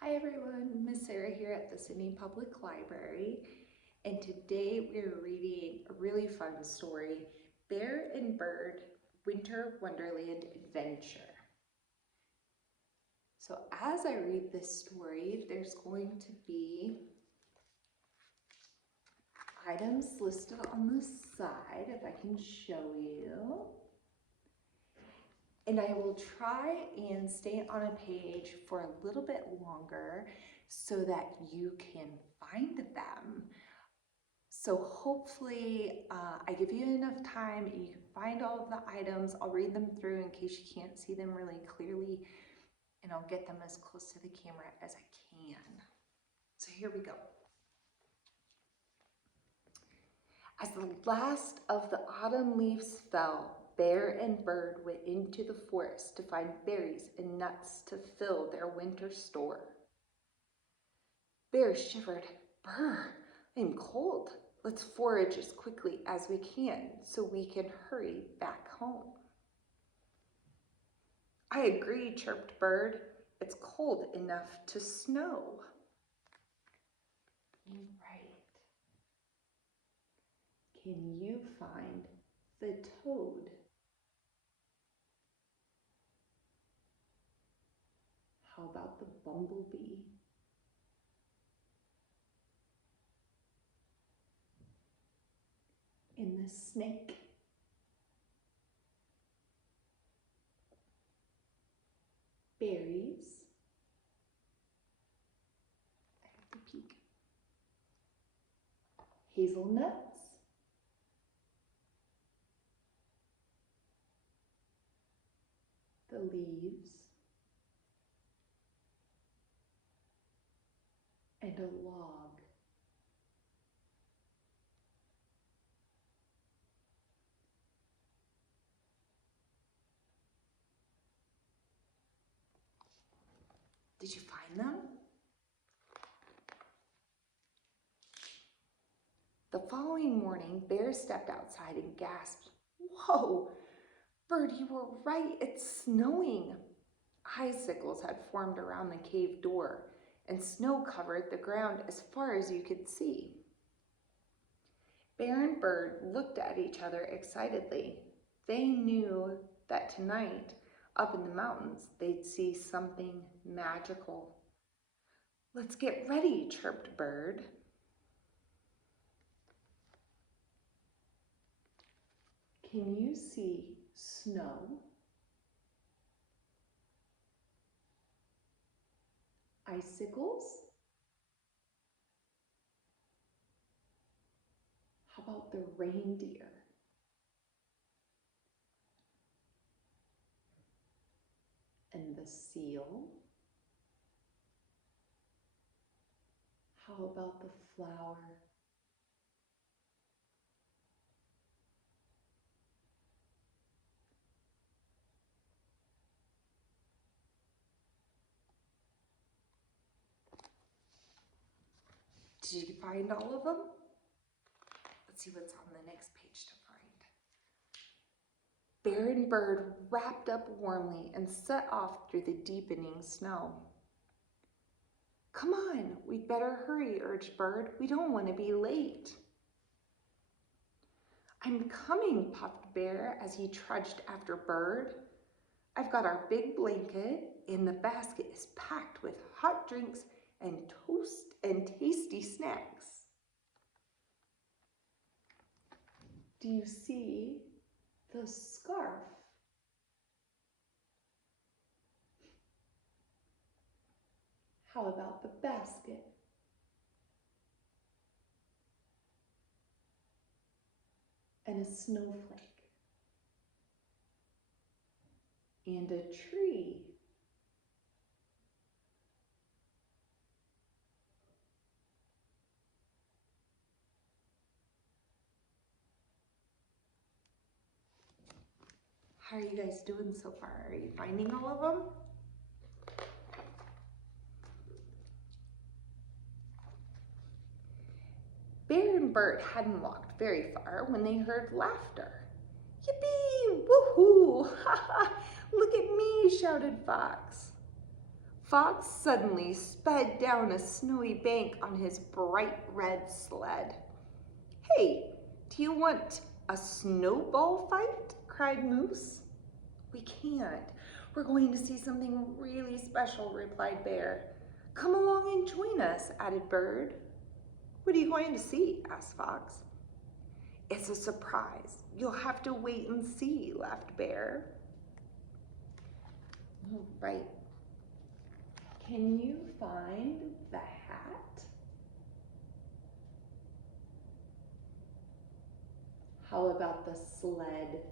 Hi everyone, Miss Sarah here at the Sydney Public Library, and today we're reading a really fun story, Bear and Bird, Winter Wonderland Adventure. So as I read this story, there's going to be items listed on the side, if I can show you. And I will try and stay on a page for a little bit longer so that you can find them. So hopefully I give you enough time and you can find all of the items. I'll read them through in case you can't see them really clearly, and I'll get them as close to the camera as I can. So here we go. As the last of the autumn leaves fell, Bear and Bird went into the forest to find berries and nuts to fill their winter store. Bear shivered. Brr, I'm cold. Let's forage as quickly as we can so we can hurry back home. I agree, chirped Bird. It's cold enough to snow. Right. Can you find the toad? How about the bumblebee? And the snake? Berries? I have to peek. Hazelnuts? The leaves? And a log. Did you find them? The following morning, Bear stepped outside and gasped, "Whoa, Bird, you were right, it's snowing." Icicles had formed around the cave door, and snow covered the ground as far as you could see. Bear and Bird looked at each other excitedly. They knew that tonight, up in the mountains, they'd see something magical. "Let's get ready," chirped Bird. Can you see snow? Icicles? How about the reindeer? And the seal? How about the flower? Did you find all of them? Let's see what's on the next page to find. Bear and Bird wrapped up warmly and set off through the deepening snow. "Come on, we'd better hurry," urged Bird. "We don't want to be late." "I'm coming," puffed Bear as he trudged after Bird. "I've got our big blanket, and the basket is packed with hot drinks and toast and tasty snacks." Do you see the scarf? How about the basket? And a snowflake? And a tree? How are you guys doing so far? Are you finding all of them? Bear and Bert hadn't walked very far when they heard laughter. "Yippee! Woohoo! Ha ha! Look at me!" shouted Fox. Fox suddenly sped down a snowy bank on his bright red sled. "Hey, do you want a snowball fight?" cried Moose. "We can't. We're going to see something really special," replied Bear. "Come along and join us," added Bird. "What are you going to see?" asked Fox. "It's a surprise. You'll have to wait and see," laughed Bear. All right. Can you find the hat? How about the sled?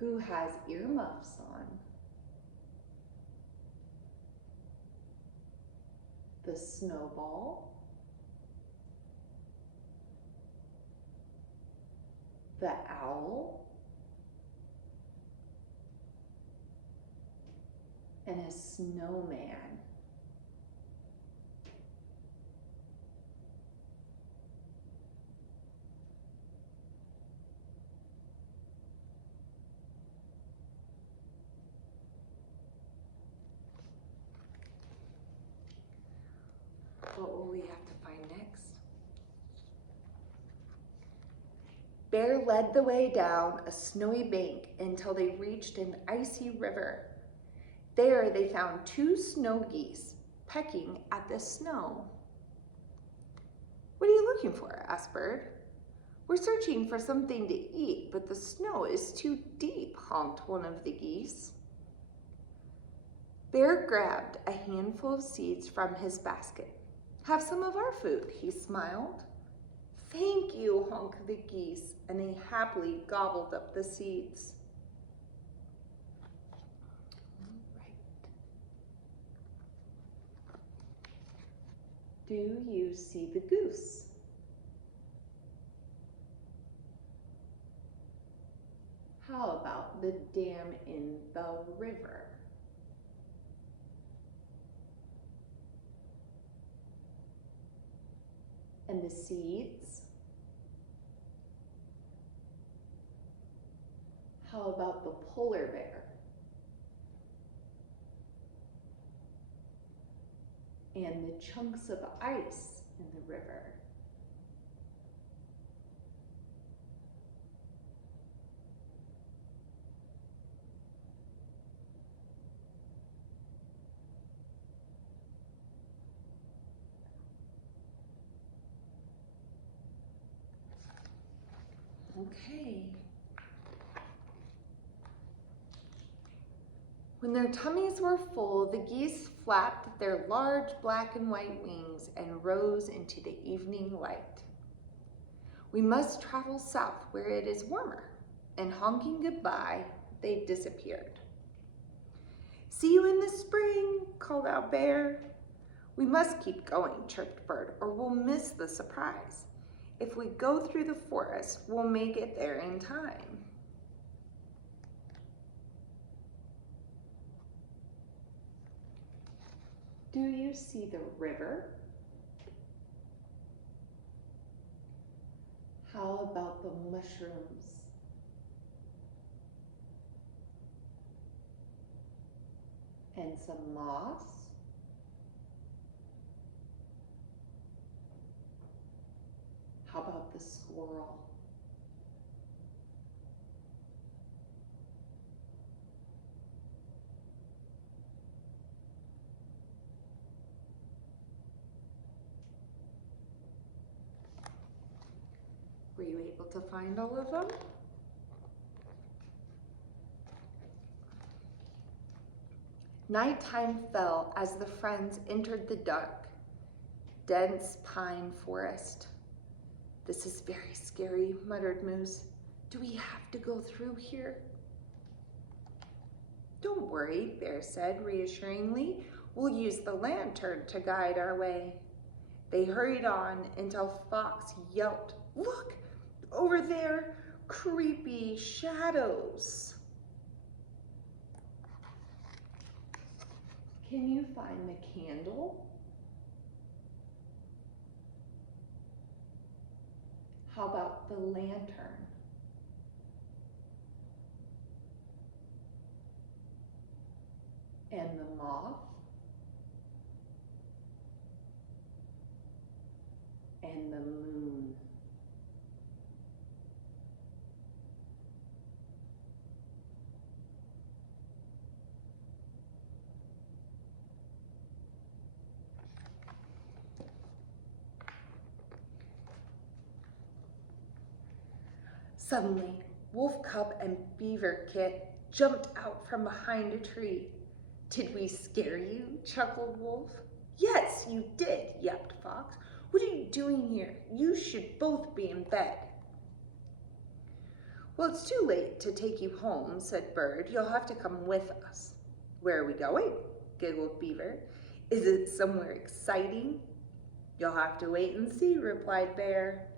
Who has earmuffs on? The snowball? The owl? And a snowman. What will we have to find next? Bear led the way down a snowy bank until they reached an icy river. There they found 2 snow geese pecking at the snow. "What are you looking for?" asked Bird. "We're searching for something to eat, but the snow is too deep," honked one of the geese. Bear grabbed a handful of seeds from his basket. "Have some of our food," he smiled. "Thank you," honked the geese, and they happily gobbled up the seeds. Do you see the goose? How about the dam in the river? And the seeds? How about the polar bear? And the chunks of ice in the river? Okay. When their tummies were full, the geese flapped their large black and white wings and rose into the evening light. "We must travel south where it is warmer," and honking goodbye, they disappeared. "See you in the spring," called out Bear. "We must keep going," chirped Bird, "or we'll miss the surprise. If we go through the forest, we'll make it there in time." Do you see the river? How about the mushrooms? And some moss? How about the squirrel? Were you able to find all of them? Nighttime fell as the friends entered the dark, dense pine forest. "This is very scary," muttered Moose. "Do we have to go through here?" "Don't worry," Bear said reassuringly. "We'll use the lantern to guide our way." They hurried on until Fox yelped, "Look, over there, creepy shadows." Can you find the candle? How about the lantern? and the moth, and the moon. Suddenly, Wolf Cub and Beaver Kit jumped out from behind a tree. "Did we scare you?" chuckled Wolf. "Yes, you did," yapped Fox. "What are you doing here? You should both be in bed." "Well, it's too late to take you home," said Bird. "You'll have to come with us." "Where are we going?" giggled Beaver. "Is it somewhere exciting?" "You'll have to wait and see," replied Bear.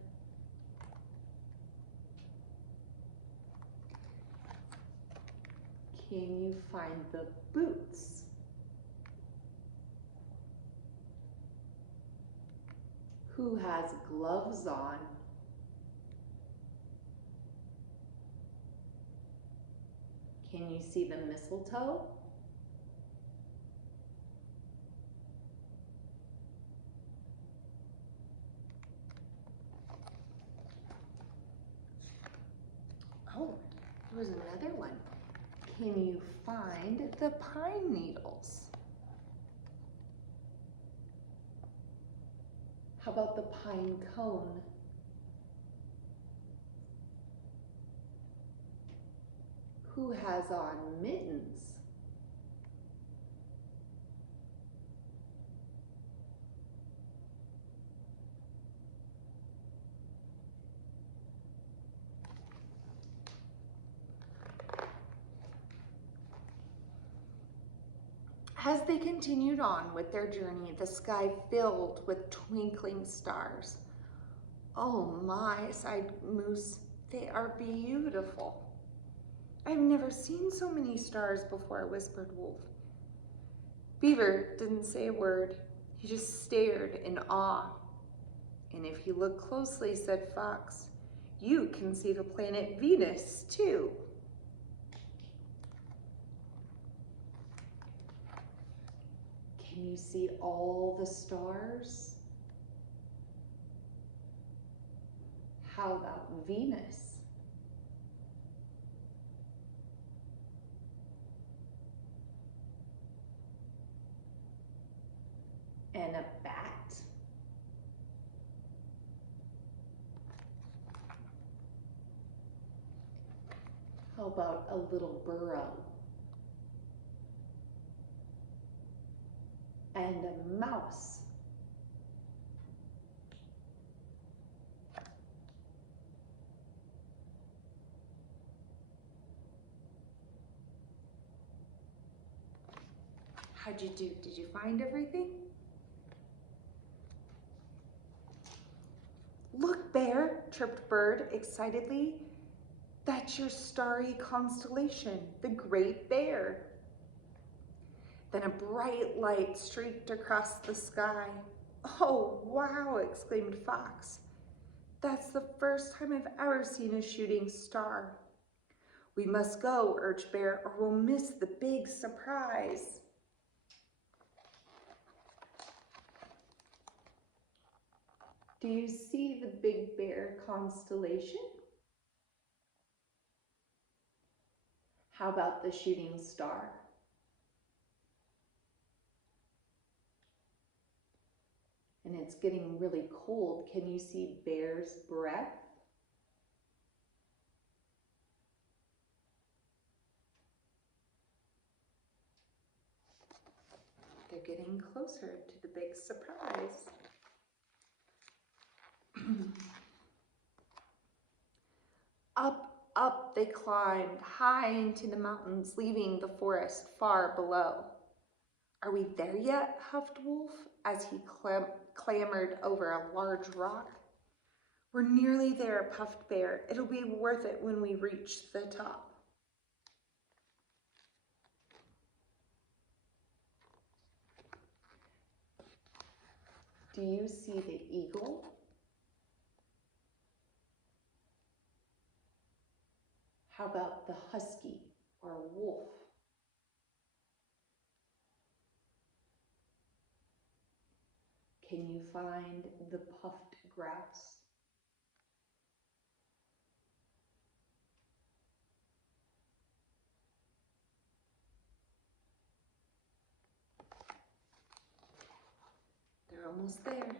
Can you find the boots? Who has gloves on? Can you see the mistletoe? Oh, there was another one. Can you find the pine needles? How about the pine cone? Who has on mittens? As they continued on with their journey, the sky filled with twinkling stars. "Oh my," sighed Moose, "they are beautiful." "I've never seen so many stars before," whispered Wolf. Beaver didn't say a word. He just stared in awe. "And if you look closely," said Fox, "you can see the planet Venus too." Can you see all the stars? How about Venus? And a bat? How about a little burrow? And a mouse? How'd you do? Did you find everything? "Look, Bear," chirped Bird excitedly. "That's your starry constellation, the Great Bear." Then a bright light streaked across the sky. "Oh, wow," exclaimed Fox. "That's the first time I've ever seen a shooting star." "We must go," urged Bear, "or we'll miss the big surprise." Do you see the Big Bear constellation? How about the shooting star? And it's getting really cold. Can you see Bear's breath? They're getting closer to the big surprise. Up, up they climbed, high into the mountains, leaving the forest far below. "Are we there yet?" huffed Wolf as he clambered over a large rock. "We're nearly there," puffed Bear. "It'll be worth it when we reach the top." Do you see the eagle? How about the husky or wolf? Can you find the puffed grass? They're almost there.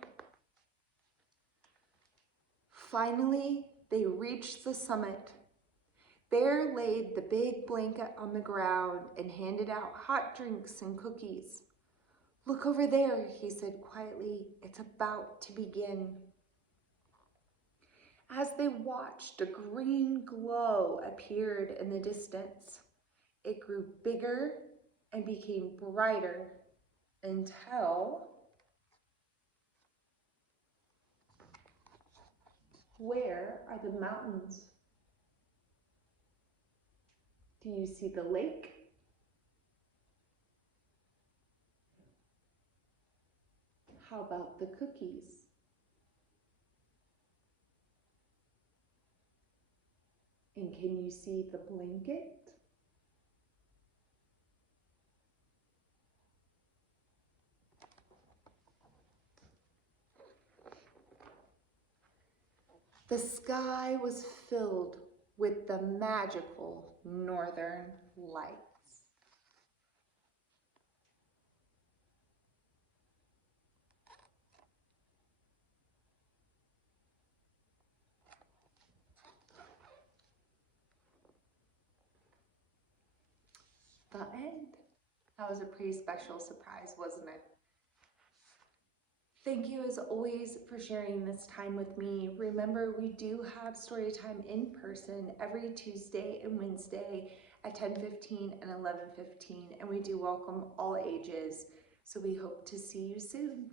Finally, they reached the summit. Bear laid the big blanket on the ground and handed out hot drinks and cookies. "Look over there," he said quietly. "It's about to begin." As they watched, a green glow appeared in the distance. It grew bigger and became brighter until... Where are the mountains? Do you see the lake? How about the cookies? And can you see the blanket? The sky was filled with the magical northern lights. The end. That was a pretty special surprise, wasn't it? Thank you as always for sharing this time with me. Remember, we do have story time in person every Tuesday and Wednesday at 10:15 and 11:15, and we do welcome all ages. So we hope to see you soon.